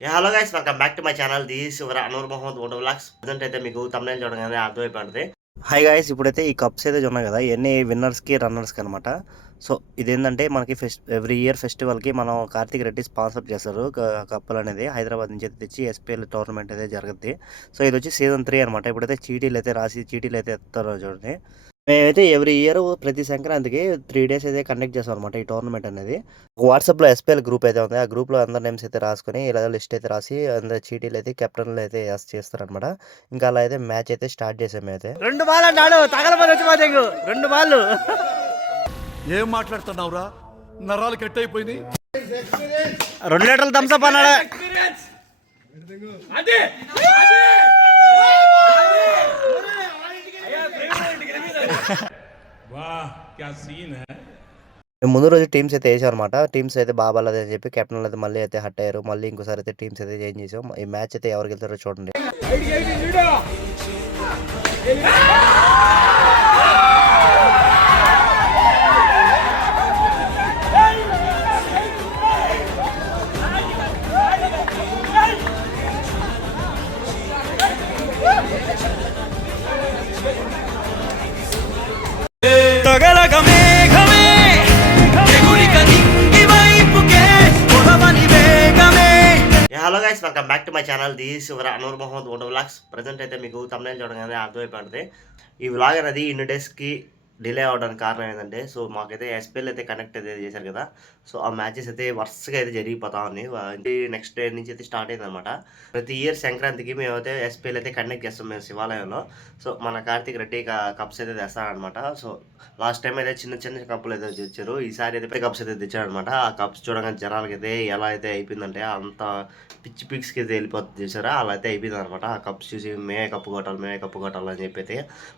Hello guys, welcome back to my channel. This your Anoor Mohammed moto vlogs. Present అయితే మీకు thumbnail చూడగానే అర్థమైపోతుంది. Hi guys, ఇప్పుడైతే ఈ కప్స్ అయితే ఉన్నాయి కదా, ఇవన్నీ విన్నర్స్కి రన్నర్స్కి అనమాట. సో ఇదేంటంటే మనకి ఎవ్రీ ఇయర్ ఫెస్టివల్కి మనం కార్తిక్ రెడ్డి స్పాన్సర్ చేస్తారు కప్పులు అనేది. హైదరాబాద్ నుంచి అయితే తెచ్చి ఎస్పీఎల్ టోర్నమెంట్ అయితే జరుగుద్ది. సో ఇది వచ్చి సీజన్ 3 అనమాట. ఇప్పుడైతే చీటీలు అయితే ఎత్తారో చూడండి. మేమైతే ఎవ్రీ ఇయర్ ప్రతి సంక్రాంతికి 3 days అయితే కండక్ట్ చేస్తాం అనమాట ఈ టోర్నమెంట్ అనేది. వాట్సాప్లో ఎస్పీఎల్ గ్రూప్ అయితే ఉంది. ఆ గ్రూప్లో అందరి నేమ్స్ అయితే రాసుకొని ఇలా లిస్ట్ అయితే రాసి అందరి చీటీలు అయితే కెప్టెన్లు అయితే చేస్తారనమాట. ఇంకా అలా అయితే మ్యాచ్ అయితే స్టార్ట్ చేసాం. అయితే 2 బాల్ అన్నాడు తగలబడి వచ్చి మా దగ్గర 2 బాళ్ళు. ఏం మాట్లాడుతున్నావురా? నరాలు కట్ అయిపోయింది. 2 లీటర్లు థమ్స్అప్ అన్నాడు. ముందు రోజు టీమ్స్ అయితే వేసాం అనమాట. టీమ్స్ అయితే బాబాలది అని చెప్పి కెప్టెన్లు అయితే మళ్ళీ అయితే హట్ అయ్యారు. మళ్ళీ ఇంకోసారి అయితే టీమ్స్ అయితే చేంజ్ చేసాం. ఈ మ్యాచ్ అయితే ఎవరికి వెళ్తారో చూడండి. Hello guys, welcome back to my channel. This your Anoor Mohammed moto vlogs. Present అయితే మీకు తమ్నైల్ చూడగానే అర్థమైపోతుంది. ఈ వ్లాగ్ అనేది ఇన్ని డేస్కి డిలే అవడానికి కారణం ఏంటంటే, సో మాకైతే ఎస్పీఎల్ అయితే కనెక్ట్ అయితే చేశారు కదా. సో ఆ మ్యాచెస్ అయితే వరుసగా అయితే జరిగిపోతా ఉన్నాయి. నెక్స్ట్ డే నుంచి అయితే స్టార్ట్ అయింది అనమాట. ప్రతి ఇయర్ సంక్రాంతికి మేమైతే ఎస్పీఎల్ అయితే కండక్ట్ చేస్తాం మేము శివాలయంలో. సో మన కార్తిక్ రెడ్డి కప్స్ అయితే తెస్తారనమాట. సో లాస్ట్ టైం అయితే చిన్న చిన్న కప్పులు అయితే తెచ్చారు. ఈసారి అయితే కప్స్ అయితే తెచ్చారనమాట. ఆ కప్స్ చూడగానే జనాలకి అయితే ఎలా అయితే అయిపోయిందంటే, అంత పిచ్చి పిక్స్కి అయితే వెళ్ళిపోతుంది చూసారా, అలా అయితే అయిపోయింది అనమాట. ఆ కప్స్ చూసి మేమే కప్పు కొట్టాలి అని చెప్పి అయితే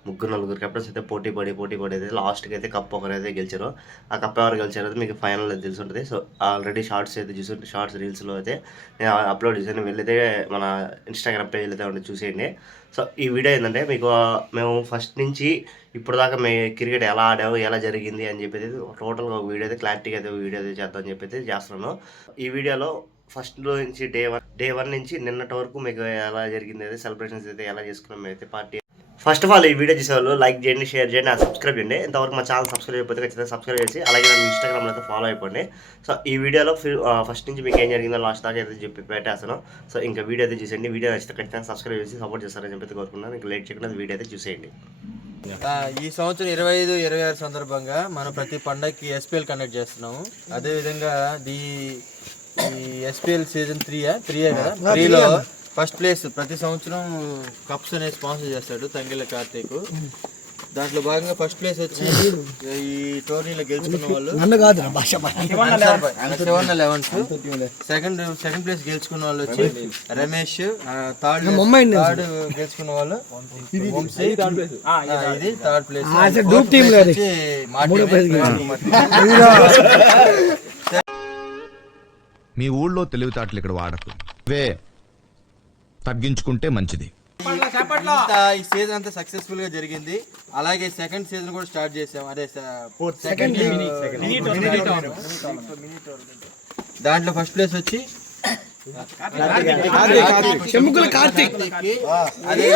3-4 కెప్టెన్స్ అయితే పోటీ పడి అయితే లాస్ట్కి అయితే కప్ ఒకరైతే గెలిచారు. ఆ కప్ ఎవరు గెలిచారు అయితే మీకు ఫైనల్ అయితే తెలిసి ఉంటుంది. సో ఆల్రెడీ షార్ట్స్ అయితే చూసి షార్ట్స్ రీల్స్లో అయితే నేను అప్లోడ్ చేశాను. వెళ్ళైతే మన ఇన్స్టాగ్రామ్ పేజ్ అయితే ఉంటే చూసేయండి. సో ఈ వీడియో ఏంటంటే, మీకు మేము ఫస్ట్ నుంచి ఇప్పుడు దాకా క్రికెట్ ఎలా ఆడాము, ఎలా జరిగింది అని చెప్పేది టోటల్గా ఒక వీడియో అయితే క్లారిటీగా అయితే వీడియో అయితే చేద్దామని చెప్పి అయితే చేస్తున్నాను. ఈ వీడియోలో ఫస్ట్ నుంచి డే వన్ నుంచి నిన్నటి వరకు మీకు ఎలా జరిగింది అయితే సెలబ్రేషన్స్ అయితే ఎలా చేసుకున్నాం అయితే పార్టీ. ఫస్ట్ ఆఫ్ ఆల్ ఈ వీడియో చేసేవాళ్ళు లైక్ చేయండి, షేర్ చేయండి, సబ్స్క్రైబ్ చేయండి. ఇంతవరకు మా ఛానల్ సబ్స్క్రైబ్ అయిపోతే ఖచ్చితంగా సబ్స్క్రైబ్ చేసి అలాగే నన్ను ఇన్స్టాగ్రామ్లో అయితే ఫాలో అయిపోండి. సో ఈ వీడియోలో ఫస్ట్ నుంచి మీకు ఏం జరిగిందో లాస్ట్ దాకా అయితే చెప్పి పెట్టేస్తాను. సో ఇంకా వీడియో అయితే చూసేయండి. వీడియో నచ్చితే ఖచ్చితంగా సబ్స్క్రైబ్ చేసి సపోర్ట్ చేస్తారని చెప్పి కోరుకున్నాను. ఇంకా లేట్ చేయకుండా వీడియో అయితే చూసేయండి. ఈ సంవత్సరం 25-26 సందర్భంగా మనం ప్రతి పండగకి ఎస్పీఎల్ కండక్ట్ చేస్తున్నాము. అదేవిధంగా ఈ ఎస్పీఎల్ సీజన్ 3 కదా, 3లో ఫస్ట్ ప్లేస్ ప్రతి సంవత్సరం కప్స్ అనేది స్పాన్సర్ చేస్తాడు తంగిళ్ళ కార్తీక్. దాంట్లో భాగంగా ఫస్ట్ ప్లేస్ వచ్చి ఈ టోర్నీలో గెలుచుకున్న వాళ్ళు శివన్న 11, సెకండ్ ప్లేస్ గెలుచుకున్న వాళ్ళు వచ్చి రమేష్, థర్డ్ గెలుచుకున్న వాళ్ళు ఇది థర్డ్ ప్లేస్. మీ ఊళ్ళో తెలివితేటలు ఇక్కడ వాడకు, తగ్గించుకుంటే మంచిది. ఈ సీజన్ అంతా సక్సెస్ఫుల్ గా జరిగింది. అలాగే సెకండ్ సీజన్ కూడా స్టార్ట్ చేసాం. అదే దాంట్లో ఫస్ట్ ప్లేస్ వచ్చి కార్తీక్. అదే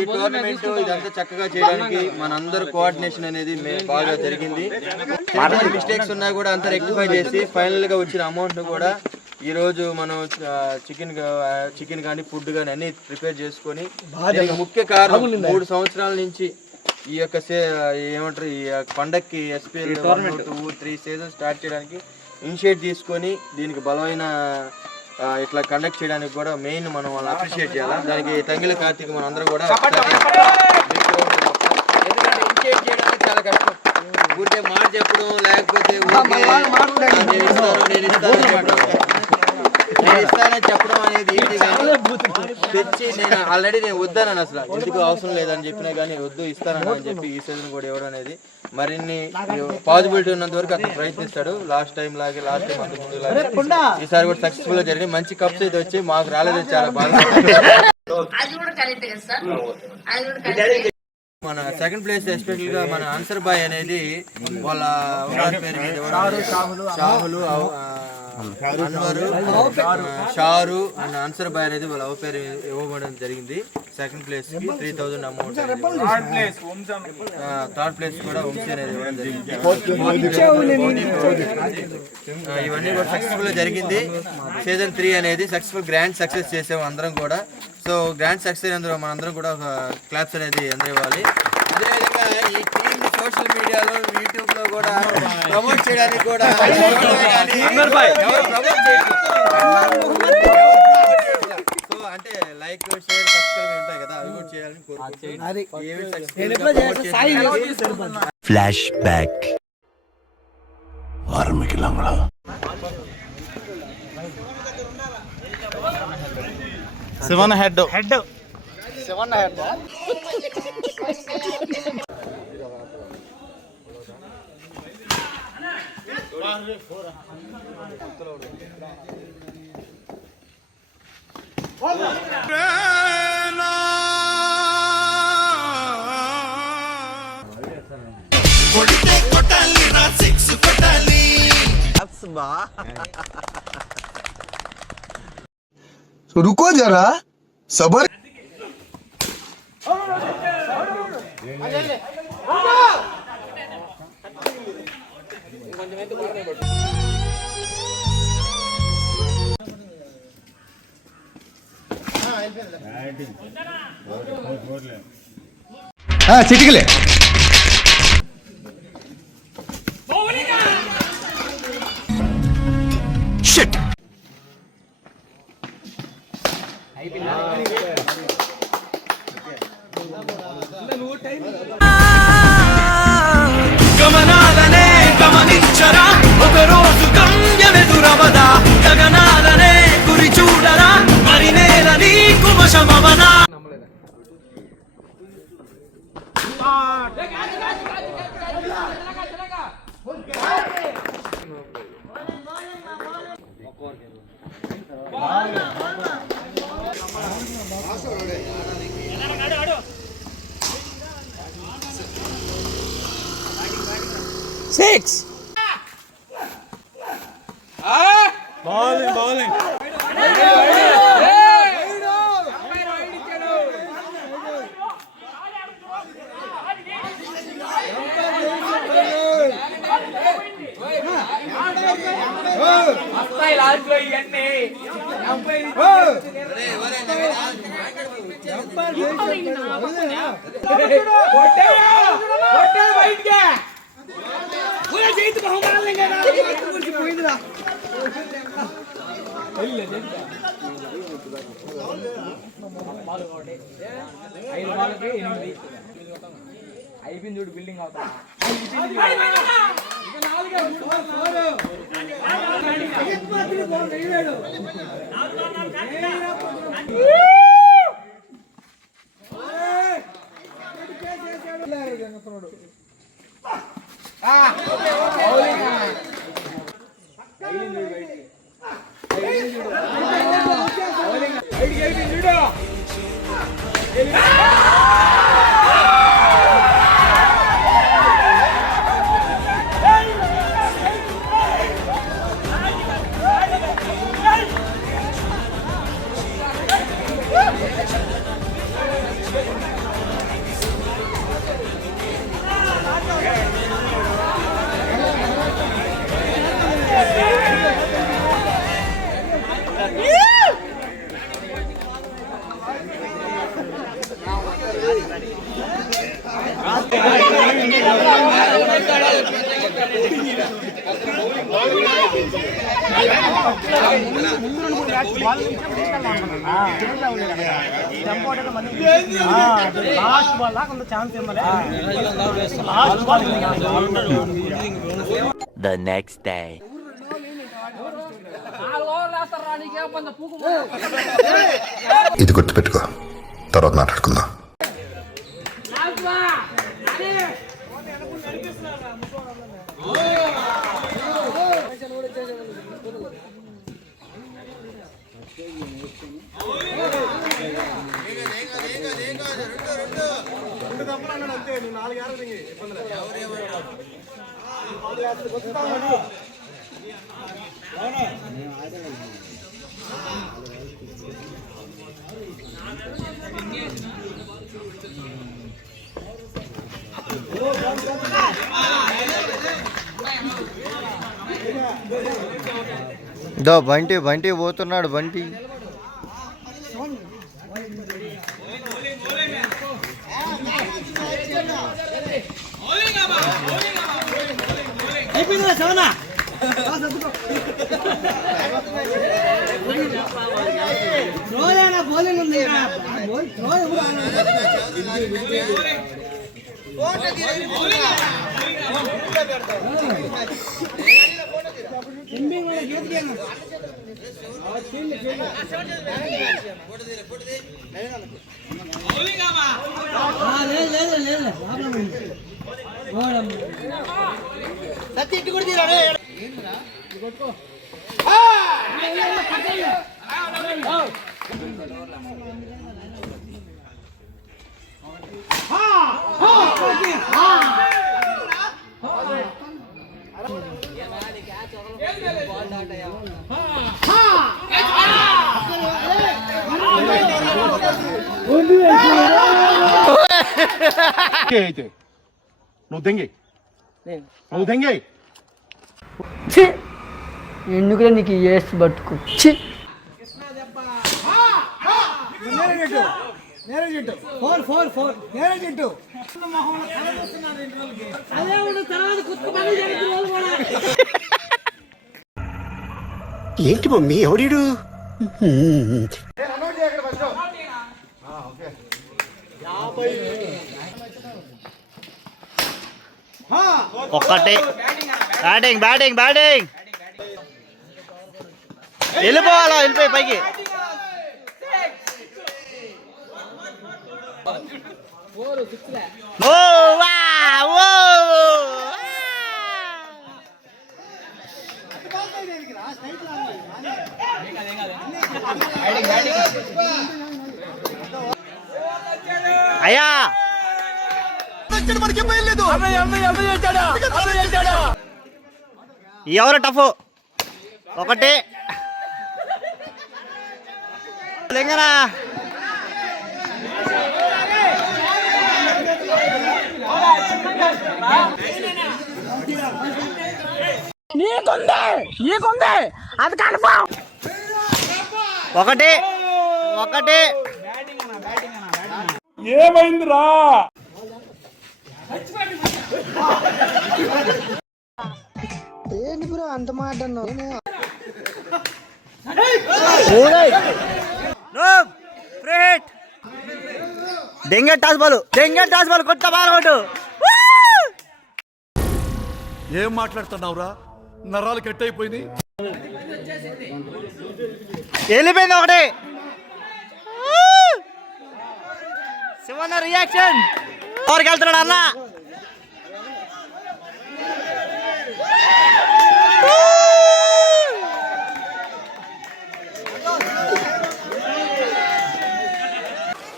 ఈ టోర్నమెంట్ ఇదంతా చక్కగా చేయడానికి మనందరూ కోఆర్డినేషన్ అనేది బాగా జరిగింది. మిస్టేక్స్ ఉన్నా కూడా అంతా రెక్టిఫై చేసి ఫైనల్ గా వచ్చిన అమౌంట్ కూడా ఈ రోజు మనం చికెన్ కానీ ఫుడ్ కానీ అన్ని ప్రిపేర్ చేసుకొని, ముఖ్య కారణం 3 సంవత్సరాల నుంచి ఈ యొక్క ఏమంటారు ఈ పండక్కి ఎస్పీఎల్ 1-2-3 సీజన్ స్టార్ట్ చేయడానికి ఇనిషియేట్ తీసుకొని దీనికి బలమైన ఇట్లా కండక్ట్ చేయడానికి కూడా మెయిన్ మనం వాళ్ళని అప్రిషియేట్ చేయాలి. దానికి తంగిళ్ళ కార్తీక్ మన అందరూ కూడా ఇనిషియేట్ చేయడానికి చాలా కష్టం. ఊరికే మాట చెప్పడం, లేకపోతే నేను ఇస్తానని చెప్పడం అనేది ఏంటి కానీ తెచ్చి నేను ఆల్రెడీ వద్దన్నాను, అసలు ఎందుకు అవసరం లేదని చెప్పినా కానీ వద్దు ఇస్తానని అని చెప్పి ఈ సీజన్ కూడా ఇవ్వడం అనేది మరిన్ని పాసిబిలిటీ ఉన్నంత వరకు అతను ప్రయత్నిస్తాడు. లాస్ట్ టైం అంత ముందు లాగే ఈసారి కూడా సక్సెస్ఫుల్ గా జరిగింది. మంచి కప్స్ అయితే వచ్చి మాకు రాలేదు, చాలా బాగా. మన సెకండ్ ప్లేస్ ఎస్పెషల్ గా మన ఆన్సర్ బాయ్ అనేది వాళ్ళ అవగాహన పేరు మీద షాహులు అన్వరు షారు అండ్ ఆన్సర్ బాయ్ అనేది వాళ్ళ అవ పేరు ఇవ్వబడడం జరిగింది. సెకండ్ ప్లేస్ కి 3000 అమౌంట్, థర్డ్ ప్లేస్ కూడా వంశీ అనేది ఇవ్వడం జరిగింది. ఇవన్నీ కూడా సక్సెస్ఫుల్ గా జరిగింది. సీజన్ 3 అనేది సక్సెస్ఫుల్ గ్రాండ్ సక్సెస్ చేసాము అందరం కూడా. సో గ్రాండ్ సక్సెస్ అందరూ మనందరం కూడా ఒక క్లాప్స్ అనేది అందరివ్వాలి. అదేవిధంగా ఈ టీమ్ సోషల్ మీడియాలో యూట్యూబ్ లో కూడా ప్రమోట్ చేయడానికి కూడా సో అంటే లైక్ షేర్ సబ్స్క్రైబ్ ఉంటాయి కదా, అవి కూడా చేయాలని కోరుకుంటున్నాను. ఫ్లాష్ బ్యాక్ శివన్ హెడ్ रुको जरा सबर। చిటికలే షిట్. గమనాలనే గమనించరా, ఒక రోజు గమ్యమెదురవదా, గగనాలనే గురి చూడరా, మరి నేల నీకు వశమవనా. అయిపోయింది బిల్డింగ్ అవుతా The next day. ఇది గుర్తుపెట్టుకో, తర్వాత మాట్లాడుకుందాం. బంటి బంటి పోతున్నాడు బంటి. అయితే నువ్వు దెంగే నువ్వు దెంగే. ఎందుకులే నీకు ఏసు పట్టుకు ఛీ ఏంటి మమ్మీ ఎవడీడు? ఒక్కటే బ్యాటింగ్ బ్యాటింగ్ బ్యాటింగ్ వెళ్ళిపోవాలా వెళ్ళిపోయి పైకి. ఓ వా ఓ అయ్యా ఎవరు టఫ్ ఒకటి తెలంగాణ ఒకటి ఒకటి ఏమైందిరా? దెంగే టాస్ బాల్ కొత్త బాల్ కొట్టు. ఏం మాట్లాడుతున్నావురా? నరాలు కట్ అయిపోయింది. వెళ్ళిపోయింది ఒకటి. శివన్న రియాక్షన్ ఎవరికి వెళ్తున్నాడు అన్న.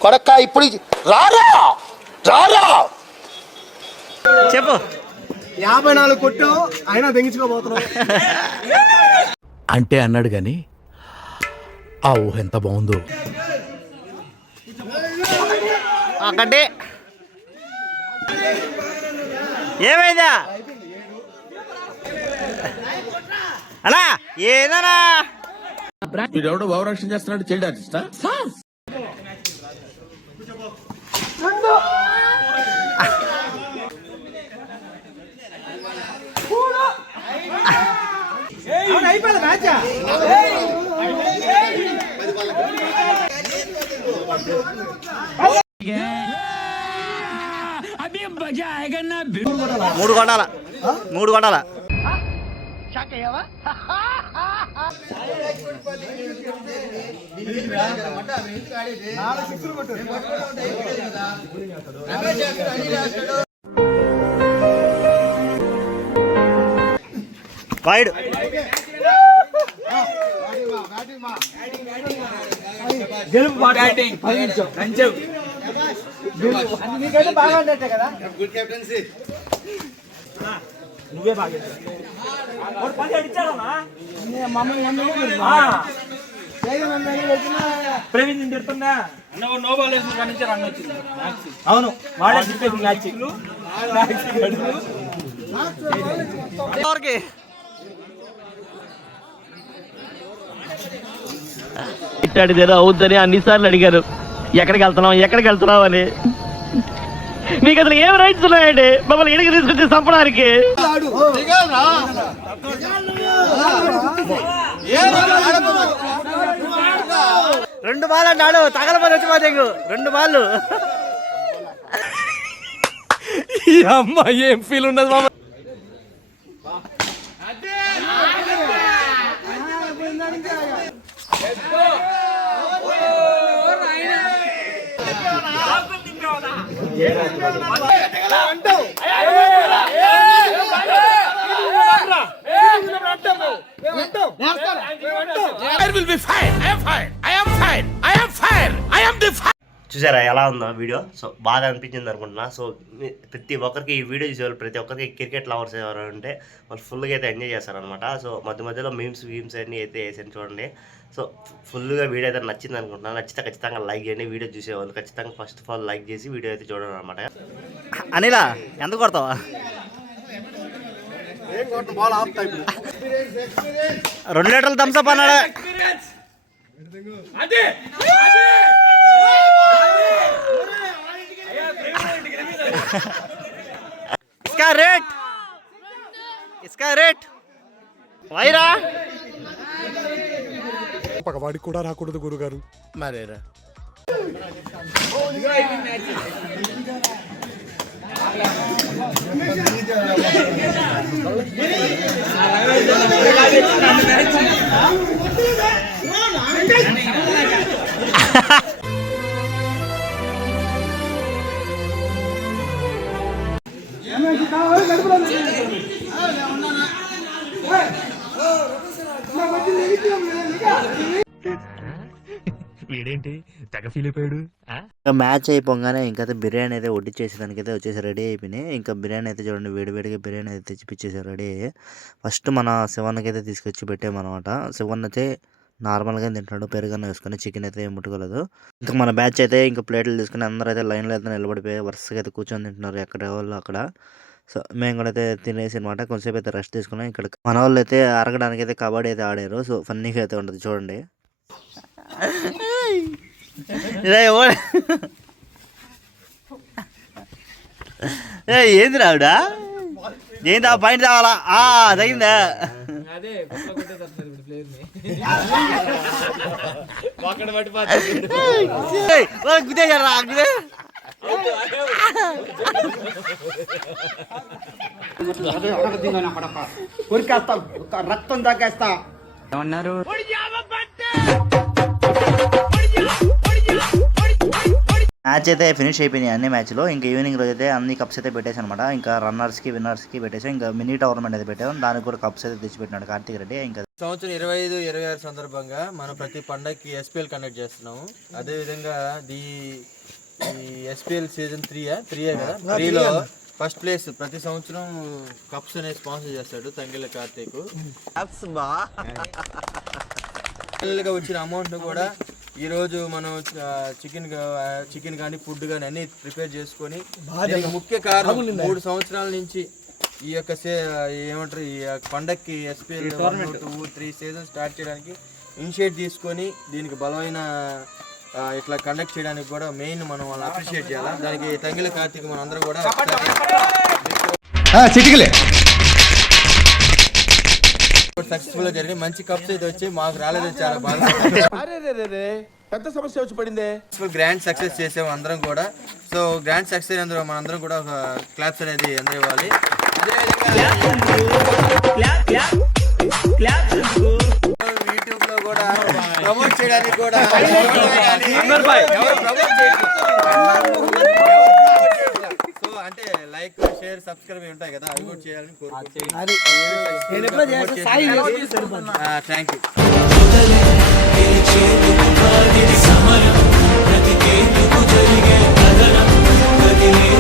కొడక్క ఇప్పుడు రారా రారా చెప్పు 54 కొట్టు అయినా తెగించుకోబోతున్నావు అంటే అన్నాడు గాని ఆ ఊహ ఎంత బాగుందో. ఒకటి ఏమైందా అలా ఏదన్నా వీడెవడో భావరక్షణ చేస్తున్నాడు. చైల్డ్ ఆర్టిస్టా? మూడు కొట్టాల వైడ్ గెలుపు నీకైతే బాగా ఉన్నట్టే కదా. నువ్వే బాగా ప్రవీణ్ తిడుతున్నా నో బాల్ వేసిన కాడి నుంచి రన్ వచ్చింది. అవును వాడే చెప్పేది మ్యాచ్ ఇట్టాడిదేదో అవుద్దని అన్నిసార్లు అడిగారు ఎక్కడికి వెళ్తున్నావు అని. మీకు అసలు ఏం రైట్స్ ఉన్నాయండి మమ్మల్ని ఇడికి తీసుకొచ్చి చంపడానికి? 2 బాల్ అన్నాడు తగలబడి వచ్చి మా దగ్గర 2 బాళ్ళు. ఈ అమ్మాయి ఏం ఫీల్ ఉండదు మామ. చూసారా ఎలా ఉందో వీడియో? సో బాగా అనిపించింది అనుకుంటున్నా. సో ప్రతి ఒక్కరికి ఈ వీడియో చూసేవాళ్ళు ప్రతి ఒక్కరికి క్రికెట్ లవర్స్ ఎవరు ఉంటే వాళ్ళు ఫుల్గా అయితే ఎంజాయ్ చేస్తారనమాట. సో మధ్యలో మీమ్స్ అన్నీ అయితే వేసాను చూడండి. సో ఫుల్గా వీడియో అయితే నచ్చింది అనుకుంటున్నాను. నచ్చితే ఖచ్చితంగా లైక్ చేయండి. వీడియో చూసేవాళ్ళు ఖచ్చితంగా ఫస్ట్ ఆఫ్ ఆల్ లైక్ చేసి వీడియో అయితే చూడండి అనమాట. అనిలా ఎంత కొడతావా? 2 లీటర్లు థమ్స్అప్ అన్నాడా? ఇస్కా రేట్ వైరా పగవాడికి కూడా రాకూడదు గురుగారు. మరేరా వీడేంటి తెగ ఫీల్ అయిపోయాడు. మ్యాచ్ అయిపోగానే ఇంకా బిర్యానీ అయితే వడ్డించేసేదానికి అయితే వచ్చేసి రెడీ అయిపోయినాయి. ఇంకా బిర్యానీ అయితే చూడండి వేడివేడిగా బిర్యానీ అయితే తెచ్చిపించేసారు రెడీ అయ్యి. ఫస్ట్ మన శివన్నకి అయితే తీసుకొచ్చి పెట్టామన్నమాట. శివన్ అయితే నార్మల్గా తింటున్నాడు, పెరుగన్న వేసుకొని. చికెన్ అయితే ఏం ముట్టుకోలేదు. ఇంకా మన బ్యాచ్ అయితే ఇంకా ప్లేట్లు తీసుకుని అందరూ అయితే లైన్లో అయితే నిలబడిపోయి వరుసగా అయితే కూర్చొని తింటున్నారు ఎక్కడ వాళ్ళు అక్కడ. సో మేము కూడా అయితే తినేసి అనమాట కొంచెంసేపు అయితే రెస్ట్ తీసుకున్నాం. ఇక్కడ మన వాళ్ళు అయితే అరగడానికి అయితే కబడ్డీ అయితే ఆడారు. సో ఫన్నీగా అయితే ఉంటుంది చూడండి. ఏంది రావుడా? ఏంది పాయింట్ కావాలా? తగిందా? గుద్దేశారా? కొరికేస్తా, రక్తం తాకేస్తా. ఏమన్నారు? మ్యాచ్ అయితే ఫినిష్ అయిపోయినాయి అన్ని మ్యాచ్లో. ఇంకా ఈవినింగ్ రోజు అయితే అన్ని కప్స్ అయితే పెట్టేసి అనమాట. ఇంకా రన్నర్స్కి విన్నర్స్కి పెట్టేసి ఇంకా మినీ టోర్నమెంట్ అయితే పెట్టాం. దానికి కూడా కప్స్ అయితే తెచ్చిపెట్టినాడు కార్తీక్ రెడ్డి. ఇంకా సంవత్సరం 25-26 సందర్భంగా మనం ప్రతి పండగకి ఎస్పీఎల్ కండక్ట్ చేస్తున్నాము. అదేవిధంగా ఈ ఎస్పీఎల్ సీజన్ 3 కదా, 3లో ఫస్ట్ ప్లేస్ ప్రతి సంవత్సరం కప్స్ అనేది స్పాన్సర్ చేస్తాడు తంగిళ్ళ కార్తీక్. గా వచ్చిన అమౌంట్ కూడా ఈరోజు మనం చికెన్ కానీ ఫుడ్ కానీ అన్ని ప్రిపేర్ చేసుకొని, ముఖ్య కారణం 3 సంవత్సరాల నుంచి ఈ యొక్క ఏమంటారు ఈ పండక్కి ఎస్పీఎల్ 1, 2, 3 సీజన్ స్టార్ట్ చేయడానికి ఇనిషియేట్ తీసుకొని దీనికి బలమైన ఇట్లా కండక్ట్ చేయడానికి కూడా మెయిన్ మనం వాళ్ళని అప్రిషియేట్ చేయాలి. దానికి తంగిళ్ళ కార్తీక్ మన అందరూ కూడా సక్సెస్ఫుల్ గా జరిగింది. మంచి కప్స్ అయితే వచ్చి మాకు రాలేదు, చాలా బాగా పెద్ద సమస్య వచ్చి పడిందే. గ్రాండ్ సక్సెస్ చేసాము అందరం కూడా. సో గ్రాండ్ సక్సెస్ అందరూ మనందరం కూడా ఒక క్లాప్స్ అనేది అందరూ ఇవ్వాలి. యూట్యూబ్ లో కూడా ప్రమోట్ చేయడానికి కూడా సో అంటే లైక్, షేర్, సబ్స్క్రైబ్ ఉంటాయి కదా, అవి కూడా చేయాలని కోరుకుంటున్నాను. Thank you. పతిని